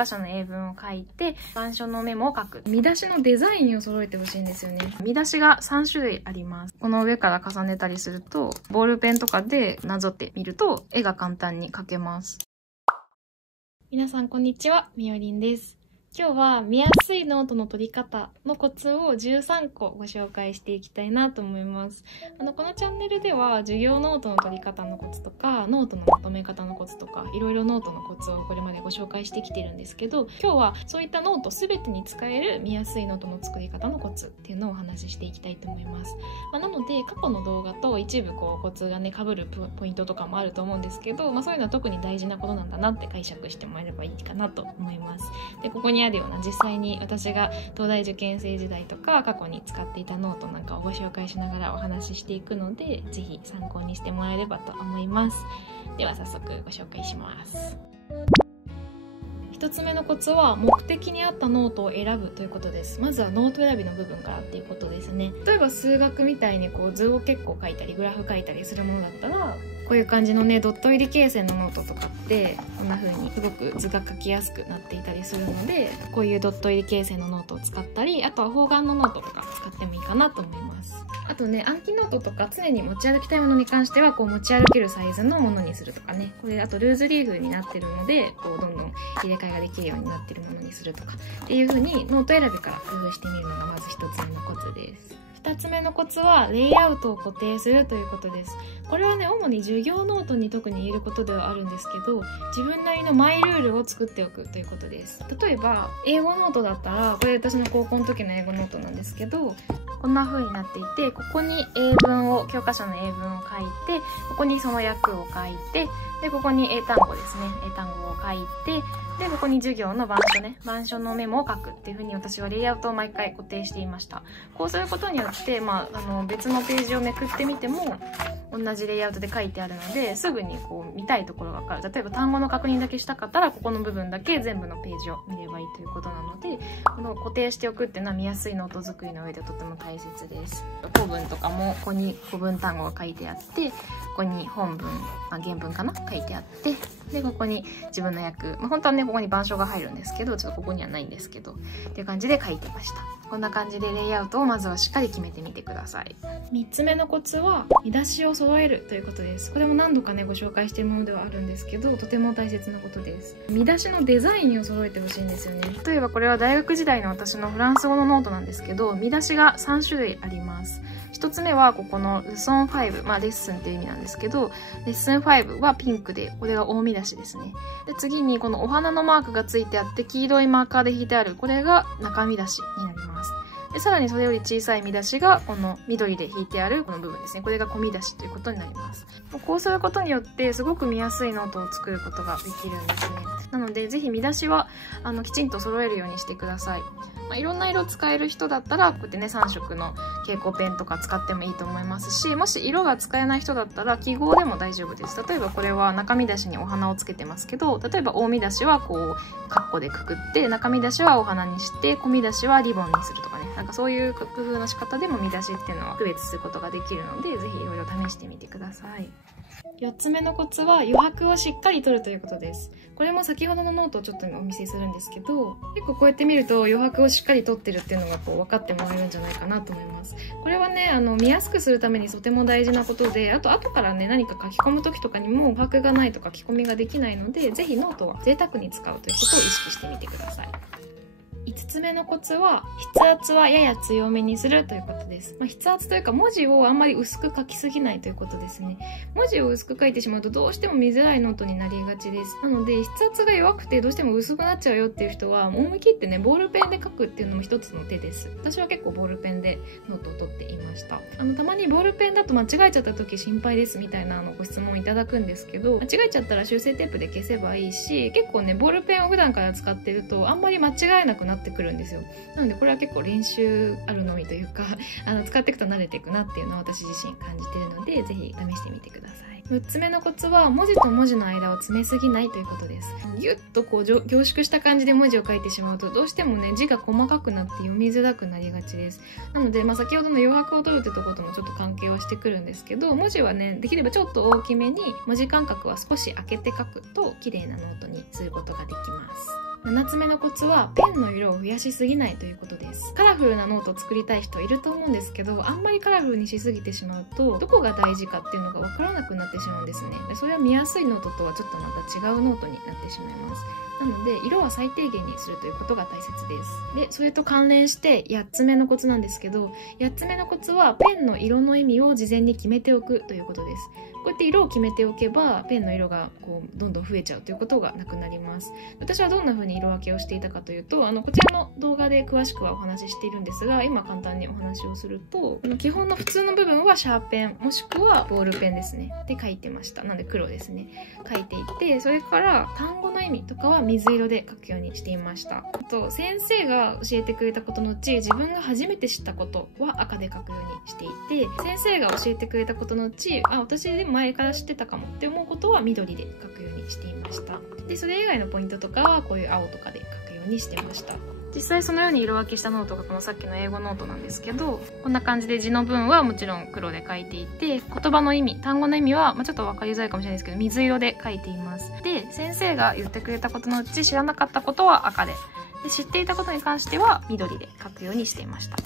科書の英文を書いて、板書のメモを書く。見出しのデザインを揃えてほしいんですよね。見出しが3種類あります。この上から重ねたりすると、ボールペンとかでなぞってみると、絵が簡単に描けます。皆さんこんにちは、みおりんです。今日は見やすいノートの取り方のコツを13個ご紹介していきたいなと思います。このチャンネルでは授業ノートの取り方のコツとか、ノートのまとめ方のコツとか、いろいろノートのコツをこれまでご紹介してきてるんですけど、今日はそういったノート全てに使える見やすいノートの作り方のコツっていうのをお話ししていきたいと思います。なので過去の動画と一部コツがね被るポイントとかもあると思うんですけど、そういうのは特に大事なことなんだなって解釈してもらえればいいかなと思います。で、ここにあるような実際に私が東大受験生時代とか過去に使っていたノートなんかをご紹介しながらお話ししていくので、ぜひ参考にしてもらえればと思います。では早速ご紹介します。1つ目のコツは目的に合ったノートを選ぶということです。まずはノート選びの部分からっていうことですね。例えば数学みたいに図を結構書いたりグラフ書いたりするものだったら、こういう感じのねドット入り形成のノートとかってこんな風にすごく図が書きやすくなっていたりするので、こういうドット入り形成のノートを使ったり、あとは方眼のノートとか使ってもいいかなと思います。あとね、暗記ノートとか常に持ち歩きたいものに関しては持ち歩けるサイズのものにするとかね、これあとルーズリーフになってるのでどんどん入れ替えができるようになってるものにするとかっていう風にノート選びから工夫してみるのがまず1つ目のコツです。2つ目のコツはレイアウトを固定するということです。これはね主に授業ノートに特に言えることではあるんですけど、自分なりのマイルールを作っておくということです。例えば英語ノートだったら、これ私の高校の時の英語ノートなんですけど、こんな風になっていて、ここに教科書の英文を書いて、ここにその訳を書いて、でここに英単語ですね、英単語を書いて、でここに授業の板書のメモを書くっていう風に私はレイアウトを毎回固定していました。こうすることによって、別のページをめくってみても同じレイアウトで書いてあるので、すぐに見たいところが分かる。例えば単語の確認だけしたかったら、ここの部分だけ全部のページを見ればいいということなので、この固定しておくっていうのは見やすいノート作りの上でとても大切です。古文とかもここに古文単語が書いてあって、ここに本文、原文かな書いてあって、でここに自分の訳、本当はねここに板書が入るんですけど、ちょっとここにはないんですけどっていう感じで書いてました。こんな感じでレイアウトをまずはしっかり決めてみてください。3つ目のコツは見出しを揃えるということです。これも何度かねご紹介しているものではあるんですけど、とても大切なことです。見出しのデザインを揃えてほしいんですよね。例えばこれは大学時代の私のフランス語のノートなんですけど、見出しが3種類あります。1つ目はここのレッスン5、レッスンっていう意味なんですけど、レッスン5はピンクで、これが大見出しですね。で次にこのお花のマークがついてあって黄色いマーカーで引いてある、これが中見出しになります。でさらにそれより小さい見出しがこの緑で引いてあるこの部分ですね。これが小見出しということになります。こうすることによってすごく見やすいノートを作ることができるんですね。なのでぜひ見出しはきちんと揃えるようにしてください。いろんな色使える人だったらこうやってね3色の蛍光ペンとか使ってもいいと思いますし、もし色が使えない人だったら記号でも大丈夫です。例えばこれは中見出しにお花をつけてますけど、例えば大見出しはカッコでくくって、中見出しはお花にして、小見出しはリボンにするとかね、そういう工夫の仕方でも見出しっていうのは区別することができるので、ぜひいろいろ試してみてください。4つ目のコツは余白をしっかり取るということです。これも先ほどのノートをちょっとお見せするんですけど、結構こうやって見ると余白をしっかり取ってるっていうのが分かってもらえるんじゃないかなと思います。これはね見やすくするためにとても大事なことで、あと後からね何か書き込む時とかにも余白がないと書き込みができないので、ぜひノートは贅沢に使うということを意識してみてください。5つ目のコツは筆圧はやや強めにするということです。筆圧というか文字をあんまり薄く書きすぎないということですね。文字を薄く書いてしまうとどうしても見づらいノートになりがちです。なので筆圧が弱くてどうしても薄くなっちゃうよっていう人は思い切ってねボールペンで書くっていうのも一つの手です。私は結構ボールペンでノートを取っていました。たまにボールペンだと間違えちゃった時心配ですみたいなご質問いただくんですけど、間違えちゃったら修正テープで消せばいいし、結構ねボールペンを普段から使ってるとあんまり間違えなくなってくるんですよ。なのでこれは結構練習あるのみというか使っていくと慣れていくなっていうのを私自身感じているので、ぜひ試してみてください。6つ目のコツは文字と文字の間を詰めすぎないということです。ギュッと凝縮した感じで文字を書いてしまうとどうしてもね字が細かくなって読みづらくなりがちです。なので先ほどの余白を取るってとこともちょっと関係はしてくるんですけど、文字はねできればちょっと大きめに文字間隔は少し空けて書くと綺麗なノートにすることができます。7つ目のコツはペンの色を増やしすぎないということです。カラフルなノートを作りたい人いると思うんですけど、あんまりカラフルにしすぎてしまうとどこが大事かっていうのが分からなくなってしまうんですね。でそれは見やすいノートとはちょっとまた違うノートになってしまいます。なので色は最低限にするということが大切です。でそれと関連して8つ目のコツなんですけど、8つ目のコツはペンの色の意味を事前に決めておくということです。こうやって色を決めておけばペンの色がどんどん増えちゃうということがなくなります。私はどんな風に色分けをしていたかというと、こちらの動画で詳しくはお話ししているんですが、今簡単にお話をすると、基本の普通の部分はシャーペンもしくはボールペンですねで書いてました。なんで黒ですね、書いていて、それから単語の意味とかは水色で書くようにしていました。あと先生が教えてくれたことのうち自分が初めて知ったことは赤で書くようにしていて、先生が教えてくれたことのうち私でも前から知ってたかもって思うことは緑で書くようにしていました。でそれ以外のポイントとかはこういう青とかで書くようにしてました。実際そのように色分けしたノートがこのさっきの英語ノートなんですけど、こんな感じで字の文はもちろん黒で書いていて、言葉の意味、単語の意味は、ちょっと分かりづらいかもしれないですけど水色で書いています。で先生が言ってくれたことのうち知らなかったことは赤で、知っていたことに関しては緑で書くようにしていました。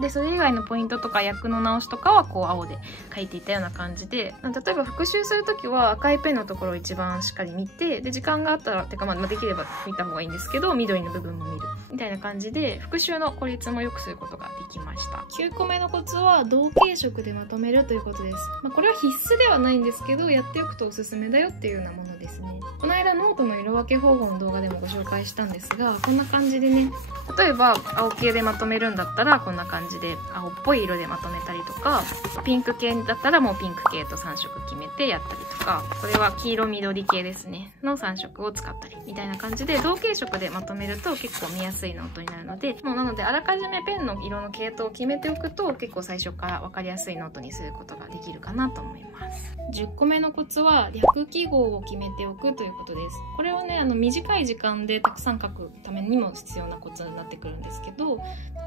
でそれ以外のポイントとか訳の直しとかは青で書いていたような感じで、例えば復習するときは赤いペンのところを一番しっかり見て、で時間があったらできれば見た方がいいんですけど緑の部分も見るみたいな感じで復習の効率も良くすることができました。9個目のコツは同系色でまとめるということです。これは必須ではないんですけど、やっておくとおすすめだよっていうようなものですね。この間ノートの色分け方法の動画でもご紹介したんですが、こんな感じでね、例えば青系でまとめるんだったらこんな感じで青っぽい色でまとめたりとか、ピンク系だったらもうピンク系と3色決めてやったりとか、これは黄色緑系ですねの3色を使ったりみたいな感じで同系色でまとめると結構見やすいノートになるので、なのであらかじめペンの色の系統を決めておくと結構最初から分かりやすいノートにすることができるかなと思います。10個目のコツは略記号を決めておくということです。これはね短い時間でたくさん書くためにも必要なコツになってくるんですけど、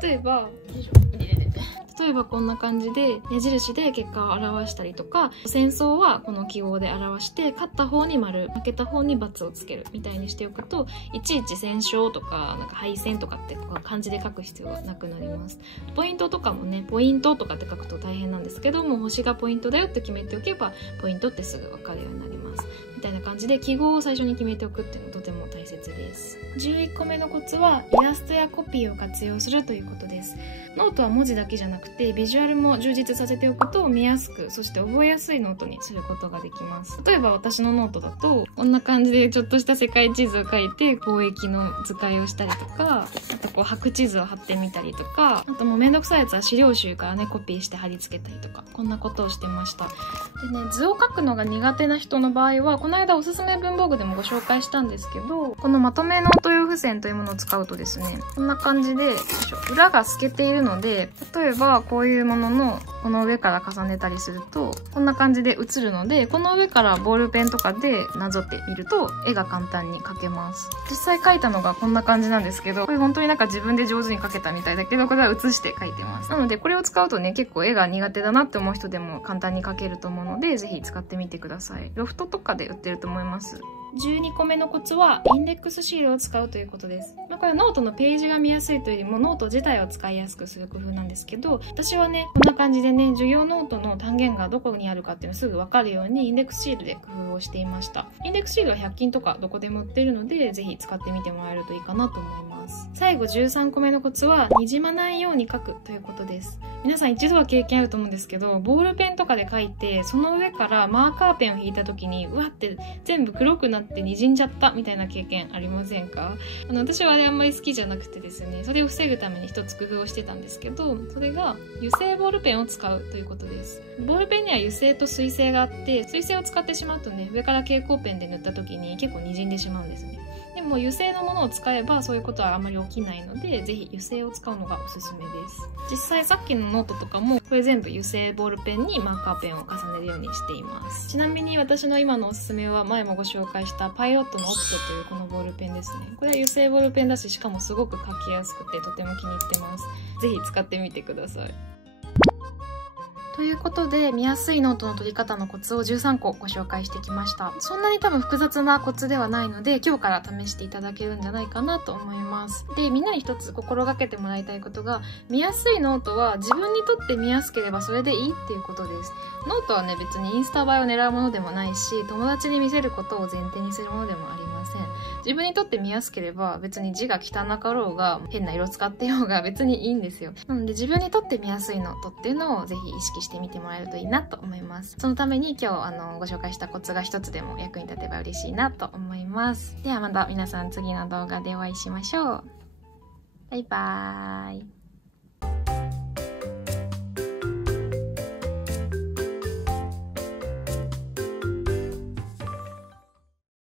例えばこんな感じで矢印で結果を表したりとか、戦争はこの記号で表して勝った方に丸、負けた方に×をつけるみたいにしておくと、いちいち戦勝とか敗戦とかって漢字で書く必要がなくなります。ポイントとかもね、ポイントとかって書くと大変なんですけども、星がポイントだよって決めておけばポイントってすぐ分かるようになりますみたいな感じで、記号を最初に決めておくっていうのがとても大切です。11個目のコツはイラストやコピーを活用するということです。ノートは文字だけじゃなくてビジュアルも充実させておくと見やすく、そして覚えやすいノートにすることができます。例えば私のノートだとこんな感じでちょっとした世界地図を書いて貿易の図解をしたりとか、あと白地図を貼ってみたりとか、あともうめんどくさいやつは資料集からねコピーして貼り付けたりとか、こんなことをしてました。でね、図を書くのが苦手な人の場合はこの間おすすめ文房具でもご紹介したんですけど、このまとめノート用付箋というものを使うとですね、こんな感じで裏が透けているので、例えばこういうもののこの上から重ねたりするとこんな感じで写るので、この上からボールペンとかでなぞってみると絵が簡単に描けます。実際描いたのがこんな感じなんですけど、これ本当に自分で上手に描けたみたいだけど、これは写して描いてます。なのでこれを使うとね、結構絵が苦手だなって思う人でも簡単に描けると思うので、ぜひ使ってみてください。ロフトとかで売ってると思います。12個目のコツはインデックスシールを使うということです。これはノートのページが見やすいというよりもノート自体を使いやすくする工夫なんですけど、私はねこんな感じでね、授業ノートの単元がどこにあるかっていうのをすぐ分かるようにインデックスシールで工夫をしていました。インデックスシールは100均とかどこでも売ってるので、ぜひ使ってみてもらえるといいかなと思います。最後13個目のコツはにじまないように書くということです。皆さん一度は経験あると思うんですけど、ボールペンとかで書いてその上からマーカーペンを引いた時にうわって全部黒くなってにじんじゃったみたいな経験ありませんか？私はあれあんまり好きじゃなくてですね、それを防ぐために一つ工夫をしてたんですけど、それが油性ボールペンを使うということです。ボールペンには油性と水性があって、水性を使ってしまうとね、上から蛍光ペンで塗った時に結構にじんでしまうんですね。でも油性のものを使えばそういうことはあまり起きないので、ぜひ油性を使うのがおすすめです。実際さっきのノートとかもこれ全部油性ボールペンにマーカーペンを重ねるようにしています。ちなみに私の今のおすすめは前もご紹介したパイロットのオプトというこのボールペンですね。これは油性ボールペンだし、しかもすごく書きやすくてとても気に入ってます。ぜひ使ってみてください。ということで、見やすいノートの取り方のコツを13個ご紹介してきました。そんなに多分複雑なコツではないので、今日から試していただけるんじゃないかなと思います。で、みんなに一つ心がけてもらいたいことが、見やすいノートは自分にとって見やすければそれでいいっていうことです。ノートはね、別にインスタ映えを狙うものでもないし、友達に見せることを前提にするものでもありません。自分にとって見やすければ、別に字が汚かろうが、変な色使ってようが別にいいんですよ。なので自分にとって見やすいノートっていうのをぜひ意識してみてもらえるといいなと思います。そのために今日ご紹介したコツが一つでも役に立てば嬉しいなと思います。ではまた皆さん次の動画でお会いしましょう。バイバーイ。